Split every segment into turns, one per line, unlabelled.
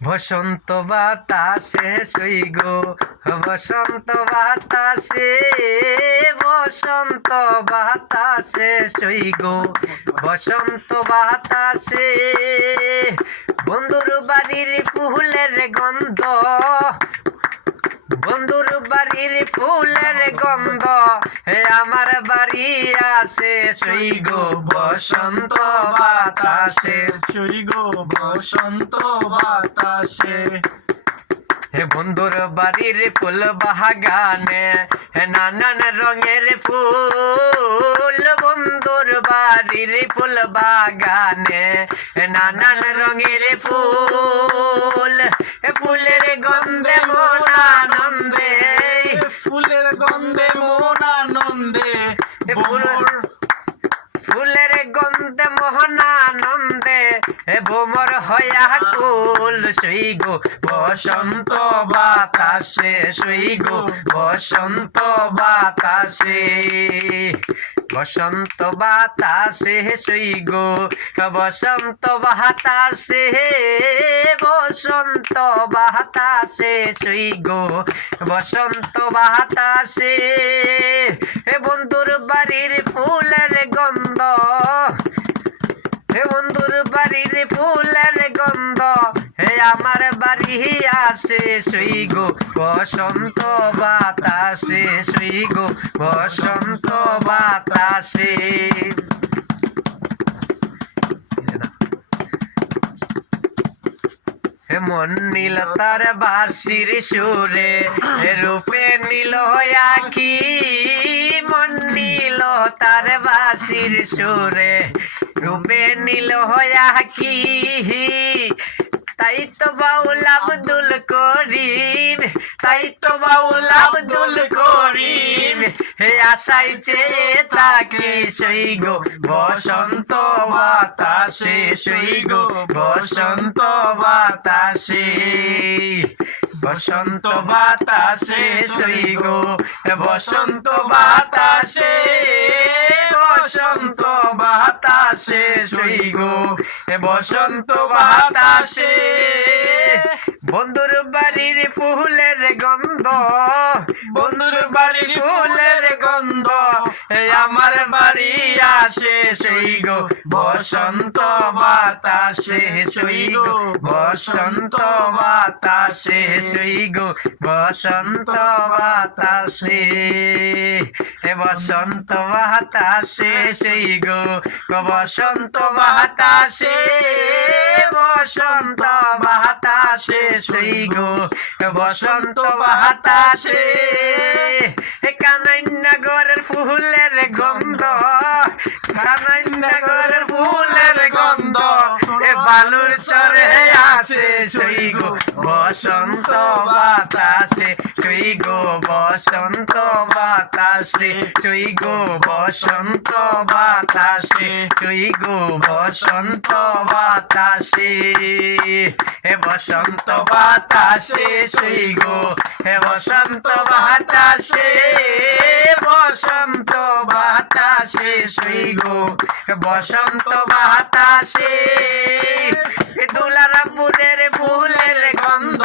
বসন্ত বাতাসে শুই গো, বসন্ত বাতাসে বসন্ত বাতাসে শুই গো, বসন্ত বাতাসে, বন্ধুর বাড়ির পুহুলের গন্ধ বন্ধুর বাড়ির ফুলের গন্ধ। হে আমার বাড়ি আসে শুই গো বসন্ত বাতাসে।
শুই গো বসন্ত বাতাসে।
হে বন্ধুর বাড়ির ফুল বাগানে হে নানান রঙের ফুল। বন্ধুর বাড়ির ফুল বাগানে হে নানান রঙের ফুল। হে বোমর হয়া কুল শুই বসন্ত বাতাসে শুই বসন্ত বাতাসে। বসন্ত বাতাসে শুই বসন্ত বাতাসে বসন্ত বাতাসে শুই গো বসন্ত বাতাসে। বন্ধুর বাড়ির ফুলের গন্ধ হে বন্ধুর বাড়ির ফুলের গন্ধ, হে আমার বাড়ি আসে শুই গো, বসন্ত বাতাসে শুই গো, বসন্ত বাতাসে। মন নীল তার বাসির সুরে রূপে নীল আখি মন নীল তার বাসির সুরে রূপে নীল আখি তাই তো বাউল আব্দুল করিম, তাই তো বাউল আব্দুল করিম। হে আশাই চেয়ে তাকি সই গো, বসন্ত বাতাসে, সই গো, বসন্ত বাতাসে। বসন্ত বাতাসে, সই গো, বসন্ত বাতাসে। বসন্ত বাতাসে সই গো। বসন্ত বাতাসে বন্ধুর বাড়ির ফুলের গন্ধ
বন্ধুর বাড়ির ফুলের গন্ধ
আমার বাড়ি আসে সেই গো। বসন্ত বাতাসে সই গো। বসন্ত বাতাসে সই গো। বসন্ত বাতাসে বসন্ত বাতাসে সেই গো। বসন্ত বাতাসে বসন্ত বাতাসে সেই গো। বসন্ত বাতাসে কানাইনগরের ফুলের গন্ধ কানাইনগরের ফুলের গন্ধ। বালুর চরে আসে, সই গো বসন্ত বাতাসে, সই গো বসন্ত বাতাসে, সই গো বসন্ত বাতাসে, সই গো বসন্ত বাতাসে। হে বসন্ত বাতাসে, সই গো, হে বসন্ত বাতাসে বসন্ত বাতাসে, সই গো বসন্ত বাতাসে। দুলারামপুরের ফুলের গন্ধ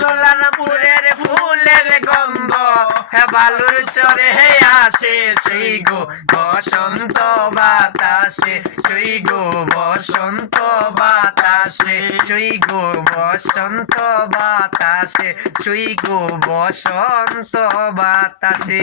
দুলারামপুরের ফুলের গন্ধ। হে বালুর চরে হে আসে, সেই গো বসন্ত বাতাসে, সেই গো বসন্ত বাতাসে, সেই গো বসন্ত বাতাসে, সেই গো বসন্ত বাতাসে।